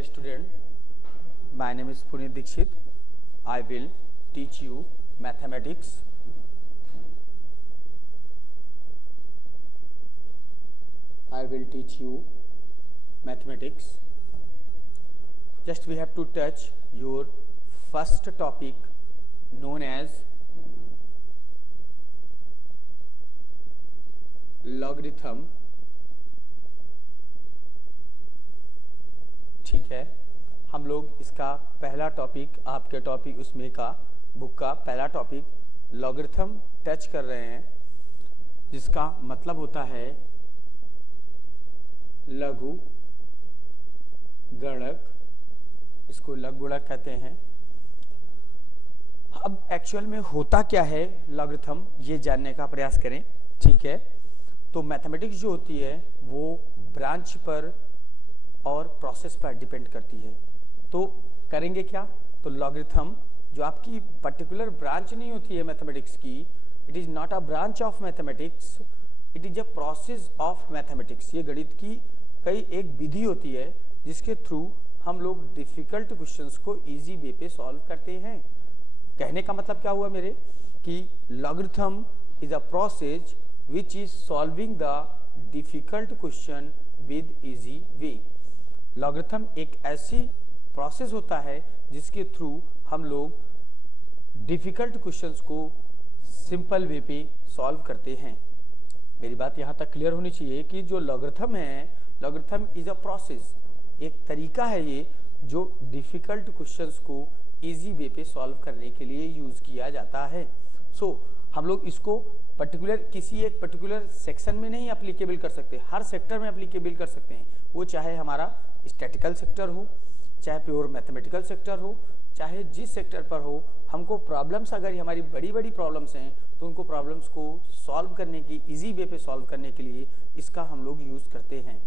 Dear student, my name is Puneet Dikshit. I will teach you mathematics. Just we have to touch your first topic known as logarithm. ठीक है, हम लोग इसका पहला topic, आपके topic उसमें का बुक का पहला टॉपिक लॉगरिथम टच कर रहे हैं, जिसका मतलब होता है लघु गणक, इसको लघु गुणक कहते हैं। अब एक्चुअल में होता क्या है लॉगरिथम, ये जानने का प्रयास करें। ठीक है, तो मैथमेटिक्स जो होती है वो ब्रांच पर और प्रोसेस पर डिपेंड करती है। तो करेंगे क्या, तो लॉगरिथम जो आपकी पर्टिकुलर ब्रांच नहीं होती है मैथमेटिक्स की, it is not a branch of mathematics, it is a process of mathematics. ये गणित की कई एक विधि होती है जिसके थ्रू हम लोग डिफिकल्ट क्वेश्चंस को इजी वे पे सॉल्व करते हैं। कहने का मतलब क्या हुआ मेरे, कि logarithm is a process which is solving the difficult question with easy way. Logarithm एक ऐसी प्रोसेस होता है जिसके थ्रू हम लोग डिफिकल्ट क्वेश्चंस को सिंपल वे पे सॉल्व करते हैं। मेरी बात यहाँ तक क्लियर होनी चाहिए कि जो लॉगरिथम है, लॉगरिथम इज अ प्रोसेस, एक तरीका है ये जो डिफिकल्ट क्वेश्चंस को इजी वे पे सॉल्व करने के लिए यूज किया जाता है। हम लोग इसको पर्टिकुलर किसी एक पर्टिकुलर सेक्शन में नहीं एप्लीकेबल कर सकते, हर सेक्टर में एप्लीकेबल कर सकते हैं। वो चाहे हमारा स्टैटिकल सेक्टर हो, चाहे प्योर मैथमेटिकल सेक्टर हो, चाहे जिस सेक्टर पर हो। हमको प्रॉब्लम्स, अगर हमारी बड़ी बड़ी प्रॉब्लम्स हैं तो उनको प्रॉब्लम्स को सॉल्व करने की, इजी वे पे सॉल्व करने के लिए इसका हम लोग यूज करते हैं।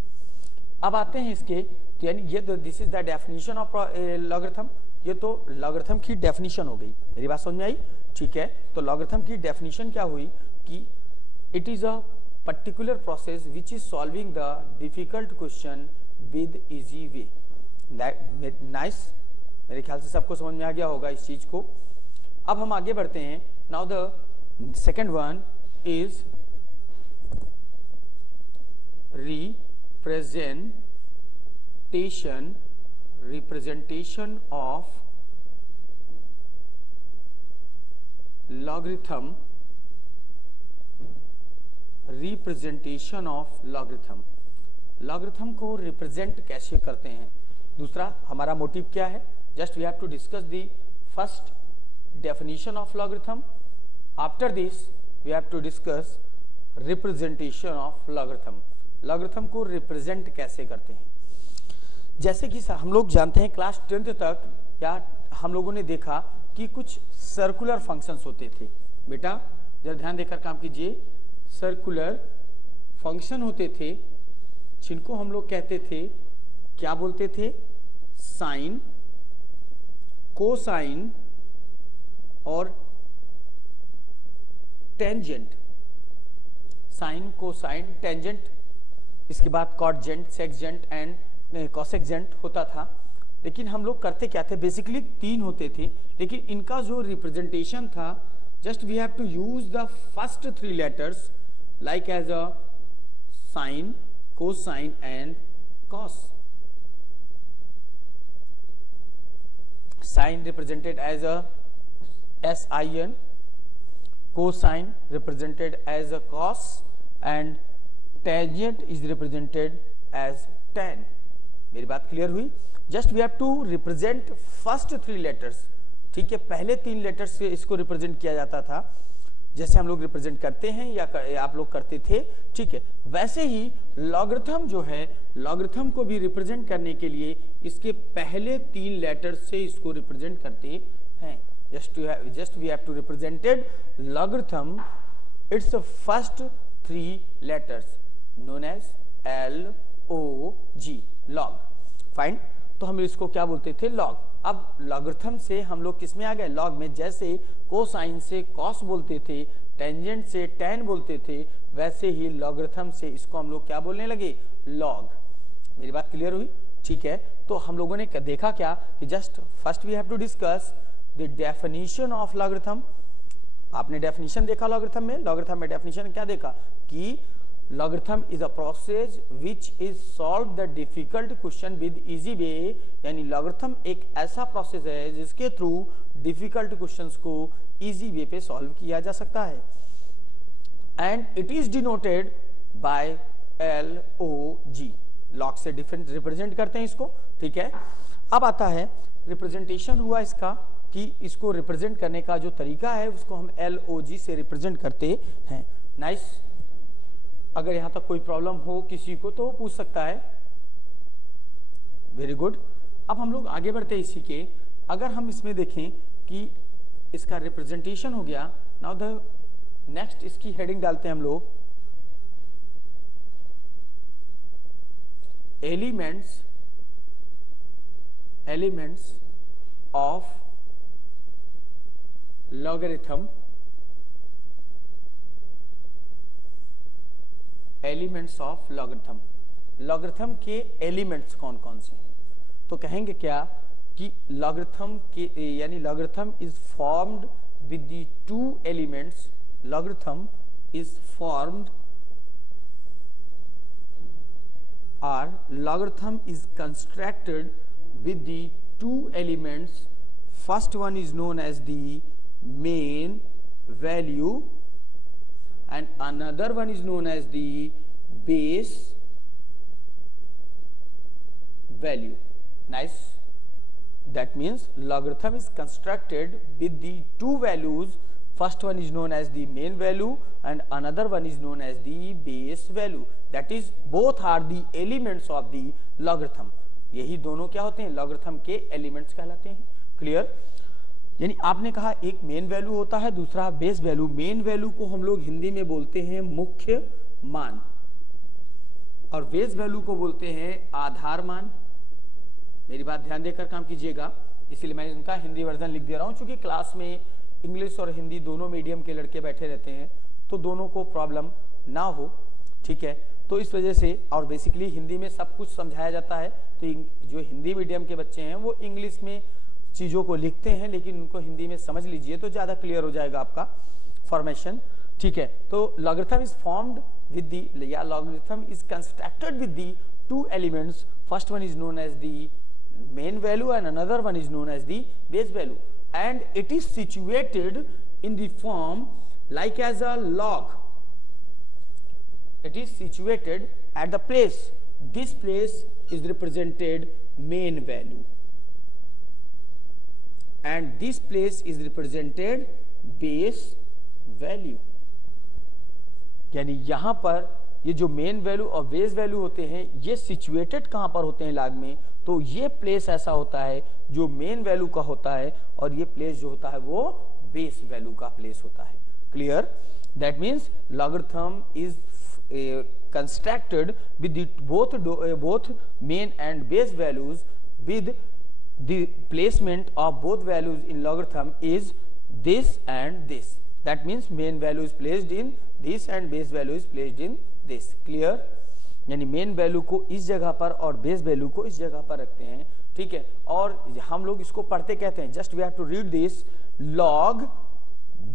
अब आते हैं इसके, तो यानी ये तो this is the definition of logarithm. ये तो लॉगरिथम की डेफिनेशन हो गई। मेरी बात समझ में आई? ठीक है, तो लॉगरिथम की डेफिनेशन क्या हुई कि it is a particular process which is solving the difficult question with easy way. Nice, मेरे ख्याल से सबको समझ में आ गया होगा इस चीज को। अब हम आगे बढ़ते हैं। Now the second one is representation of logarithm, representation of logarithm। Logarithm को रिप्रेजेंट कैसे करते हैं, दूसरा हमारा मोटिव क्या है। Just we have to discuss the first definition of logarithm, after this we have to discuss representation of logarithm. Logarithm को represent कैसे करते हैं, जैसे कि हम लोग जानते हैं क्लास 10th तक या हम लोगों ने देखा कि कुछ सर्कुलर फंक्शंस होते थे। बेटा जरा ध्यान देकर काम कीजिए, सर्कुलर फंक्शन होते थे जिनको हम लोग कहते थे, क्या बोलते थे, साइन, कोसाइन और टेंजेंट। साइन, कोसाइन, टेंजेंट, इसके बाद कॉटजेंट, सेक्जेंट एंड कॉसेक्जेंट होता था। लेकिन हम लोग करते क्या थे, बेसिकली 3 होते थे, लेकिन इनका जो रिप्रेजेंटेशन था, just we have to use the first 3 letters like as a sine, cosine and cos. Sine represented as a sin, cosine represented as a cos and tangent is represented as tan। मेरी बात clear हुई? Just we have to represent first 3 letters. ठीक है, पहले 3 letters से इसको represent किया जाता था, जैसे हम लोग रिप्रेजेंट करते हैं या आप लोग करते थे। ठीक है, वैसे ही लॉगरिथम जो है, लॉगरिथम को भी रिप्रेजेंट करने के लिए इसके पहले 3 लेटर्स से इसको रिप्रेजेंट करते हैं। just we have to represented logarithm, its first 3 letters known as log, log। Fine, तो हम इसको क्या बोलते थे, लॉग। अब लॉगरिथम से हम लोग किस में आ गए, लॉग में। जैसे कोसाइन से कॉस बोलते थे, टेंजेंट से टैन बोलते थे, वैसे ही लॉगरिथम से इसको हम लोग क्या बोलने लगे, लॉग। मेरी बात क्लियर हुई? ठीक है, तो हम लोगों ने देखा क्या कि just first we have to discuss the definition of logarithm. आपने डेफिनेशन देखा लॉगरिथम में डेफिनेशन क्या देखा कि logarithm is a process which is solve the difficult question with easy way, यानी लॉगरिथम एक ऐसा प्रोसेस है जिसके थ्रू डिफिकल्ट क्वेश्चंस को इजी वे पे सॉल्व किया जा सकता है। And it is denoted by LOG, log से डिफरेंट रिप्रेजेंट करते हैं इसको, ठीक है। अब आता है रिप्रेजेंटेशन हुआ इसका कि इसको रिप्रेजेंट करने का जो तरीका है उसको हम LOG से रिप्रेजेंट करते हैं। नाइस। अगर यहां तक कोई प्रॉब्लम हो किसी को तो पूछ सकता है। Very good. अब हम लोग आगे बढ़ते हैं इसी के। अगर हम इसमें देखें कि इसका रिप्रेजेंटेशन हो गया, नाउ द नेक्स्ट इसकी हेडिंग डालते हैं हम लोग elements of logarithm, elements of logarithm. Logarithm के एलिमेंट्स कौन कौन से हैं? तो कहेंगे क्या कि लॉगरिथम के यानी logarithm is formed with the two elements. Logarithm is formed or logarithm is constructed with the two elements. First one is known as the main value and another one is known as the base value. Nice. That means logarithm is constructed with the two values. First one is known as the main value and another one is known as the base value. That is both are the elements of the logarithm. यही दोनों क्या होते हैं? Logarithm के elements कहलाते हैं। Clear? यानी आपने कहा एक मेन वैल्यू होता है, दूसरा बेस वैल्यू। मेन वैल्यू को हम लोग हिंदी में बोलते हैं मुख्य मान और बेस वैल्यू को बोलते हैं आधार मान। मेरी बात ध्यान देकर काम कीजिएगा, इसीलिए मैं इनका हिंदी वर्जन लिख दे रहा हूं। चूंकि क्लास में इंग्लिश और हिंदी दोनों मीडियम के लड़के बैठे रहते हैं तो दोनों को प्रॉब्लम ना हो, ठीक है। तो इस वजह से, और बेसिकली हिंदी में सब कुछ समझाया जाता है, तो जो हिंदी मीडियम के बच्चे हैं वो इंग्लिश में चीज़ों को लिखते हैं, लेकिन उनको हिंदी में समझ लीजिए तो ज़्यादा क्लियर हो जाएगा आपका फॉर्मेशन, ठीक है। तो logarithm is formed with the, या logarithm is constructed with the two elements. First one is known as the main value and another one is known as the base value, and it is situated in the form like as a log. It is situated at the place, this place is represented main value and this place is represented base value। यानी यहां पर ये जो main value और base value होते हैं ये situated कहां पर होते हैं लॉग में? तो ये प्लेस ऐसा होता है जो मेन वैल्यू का होता है और ये प्लेस जो होता है वो बेस वैल्यू का प्लेस होता है। Clear? That means logarithm is constructed with both men and base values with the placement of both values in logarithm is this and this. That means main value is placed in this and base value is placed in this. Clear? यानी main value को इस जगह पर और base value को इस जगह पर रखते हैं, ठीक है। और हम लोग इसको पढ़ते कहते हैं, just we have to read this log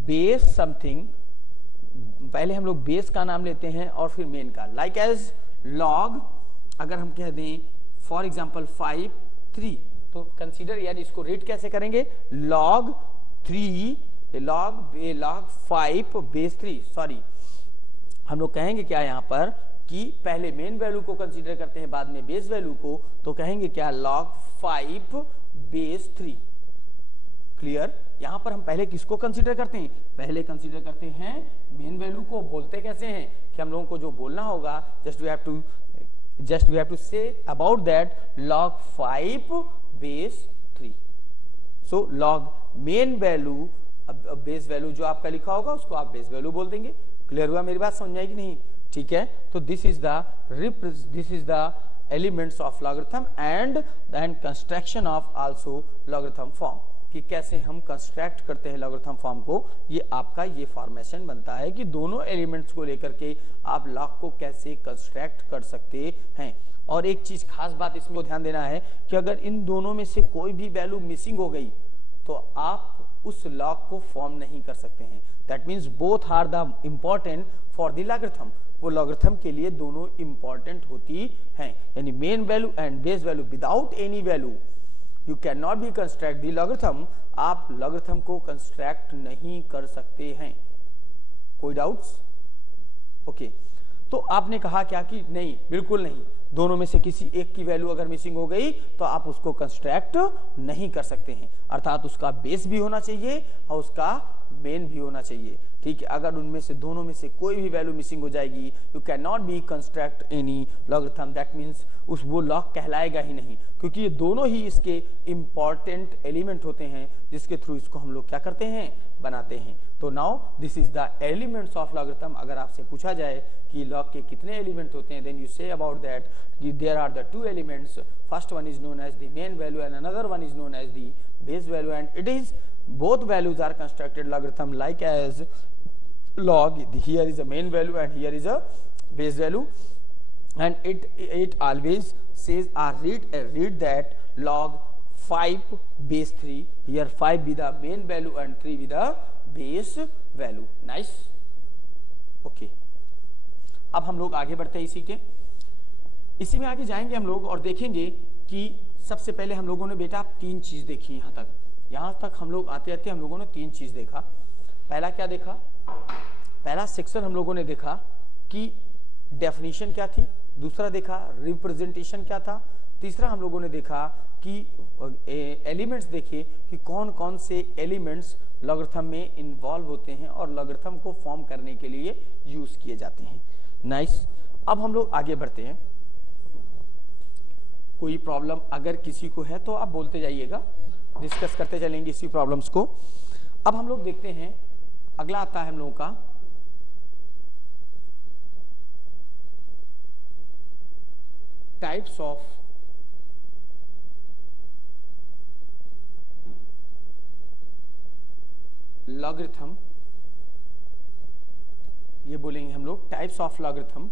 base something. पहले हम लोग बेस का नाम लेते हैं और फिर मेन का, लाइक एज लॉग। अगर हम कह दें फॉर एग्जांपल 5 3, तो कंसीडर, यानी इसको रीड कैसे करेंगे? Log 3 log 5 base 3। सॉरी, हम लोग कहेंगे क्या यहां पर कि पहले मेन वैल्यू को कंसीडर करते हैं, बाद में बेस वैल्यू को, तो कहेंगे क्या? log 5 base 3। क्लियर? यहां पर हम पहले किसको कंसीडर करते हैं? पहले कंसीडर करते हैं मेन वैल्यू को। बोलते कैसे हैं कि हम लोगों को जो बोलना होगा, just we have to say about that log 5 base 3। So log main value, base value जो आपका लिखा होगा उसको आप बेस वैल्यू बोल देंगे। क्लियर हुआ? मेरी बात समझ आएगी नहीं? ठीक है। तो this is the elements of logarithm and construction of also logarithm form. कि कैसे हम कंस्ट्रक्ट करते हैं लॉगरिथम फॉर्म को, ये आपका ये फॉर्मेशन बनता है कि दोनों एलिमेंट्स को लेकर के आप लॉग को कैसे कंस्ट्रक्ट कर सकते हैं। और एक चीज खास बात इसमें ध्यान देना है कि अगर इन दोनों में से कोई भी वैल्यू मिसिंग हो गई तो आप उस लॉग को फॉर्म नहीं कर सकते हैं। That means both are the important for the logarithm, वो लॉगरिथम के लिए दोनों इंपॉर्टेंट होती हैं। यानी main value and base value, without any value you can not be construct the logarithm, आप लॉगरिथम को कंस्ट्रक्ट नहीं कर सकते हैं। कोई डाउट्स? ओके, तो आपने कहा क्या कि नहीं, बिल्कुल नहीं, दोनों में से किसी एक की वैल्यू अगर मिसिंग हो गई तो आप उसको कंस्ट्रक्ट नहीं कर सकते हैं, अर्थात उसका बेस भी होना चाहिए और उसका मेन भी होना चाहिए। ठीक है, अगर उनमें से दोनों में से कोई भी वैल्यू मिसिंग हो जाएगी, you can not be construct any logarithm, that means उस वो लॉग कहलाएगा ही नहीं, क्योंकि ये दोनों ही इसके इंपॉर्टेंट एलिमेंट होते हैं जिसके थ्रू इसको हम लोग क्या करते हैं, बनाते हैं। तो now this is the elements of logarithm. अगर आपसे पूछा जाए कि लॉग के कितने एलिमेंट होते हैं, then you say about that कि there are the two elements, first one is known as the main value and another one is known as the base value, and it is both values are constructed logarithm like as log. Here is a main value and here is a base value, and it always says or read that log 5 base 3. Here 5 be the main value and 3 be the base value. Nice. Okay, अब हम लोग आगे बढ़ते हैं इसी में आगे जाएंगे हम लोग और देखेंगे कि सबसे पहले हम लोगों ने बेटा तीन चीज देखी। यहाँ तक हम लोग आते आते हम लोगों ने तीन चीज देखा। पहला क्या देखा? पहला सेक्शन हम लोगों ने देखा कि डेफिनेशन क्या थी, दूसरा देखा रिप्रेजेंटेशन क्या था, तीसरा हम लोगों ने देखा कि एलिमेंट्स देखे कि कौन कौन से एलिमेंट्स लॉगरिथम में इन्वॉल्व होते हैं और लॉगरिथम को फॉर्म करने के लिए यूज किए जाते हैं। नाइस, अब हम लोग आगे बढ़ते हैं। कोई प्रॉब्लम अगर किसी को है तो आप बोलते जाइएगा, डिस्कस करते चलेंगे इसी प्रॉब्लम्स को। अब हम लोग देखते हैं, अगला आता है हम लोगों का टाइप्स ऑफ लॉगरिथम। ये बोलेंगे हम लोग टाइप्स ऑफ लॉगरिथम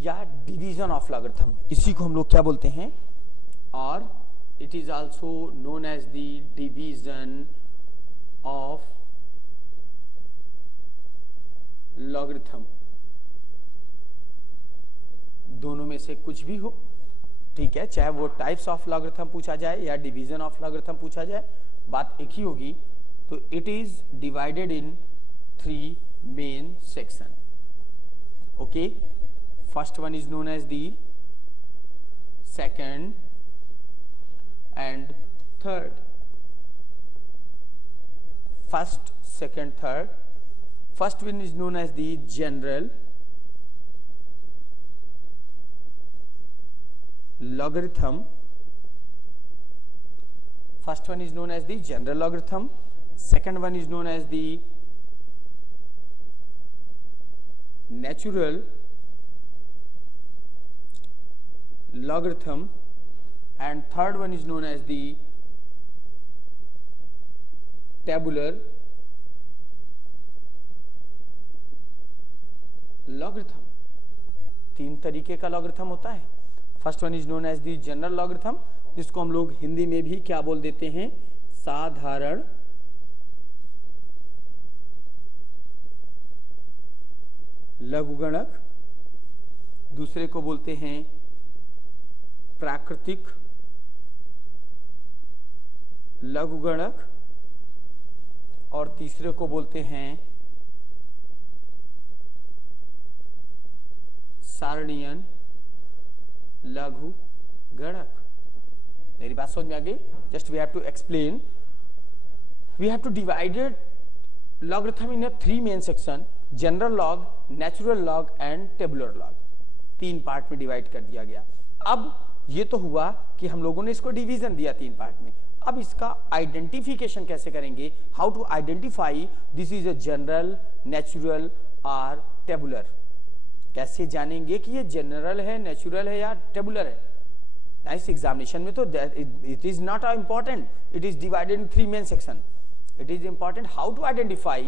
या डिवीजन ऑफ लॉगरिथम, इसी को हम लोग क्या बोलते हैं, और it is also known as the division of logarithm. दोनों में से कुछ भी हो, ठीक है, चाहे वो टाइप्स ऑफ लॉगरिथम पूछा जाए या डिवीजन ऑफ लॉगरिथम पूछा जाए, बात एक ही होगी। तो it is divided in 3 main section. Okay, first one is known as the second and third. First, second, third. First one is known as the general logarithm. First one is known as the general logarithm. Second one is known as the natural logarithm, and third one is known as the tabular logarithm. तीन तरीके का logarithm होता है। First one is known as the general logarithm, जिसको हम लोग हिंदी में भी क्या बोल देते हैं, साधारण लघुगणक। दूसरे को बोलते हैं प्राकृतिक लघुगणक, और तीसरे को बोलते हैं सारणीयन लघुगणक। मेरी बात समझ में आ गई? Just we have to explain, we have to divided logarithm in 3 main section, general log, natural log and tabular log. 3 part में डिवाइड कर दिया गया। अब ये तो हुआ कि हम लोगों ने इसको डिवीजन दिया 3 पार्ट में। अब इसका आइडेंटिफिकेशन कैसे करेंगे, how to identify this is a general, natural और टेबुलर। कैसे जानेंगे कि ये जनरल है, नेचुरल है या टेबुलर है? नाइस एग्जामिनेशन में तो it is not important, it is divided in 3 main section. It is important how to identify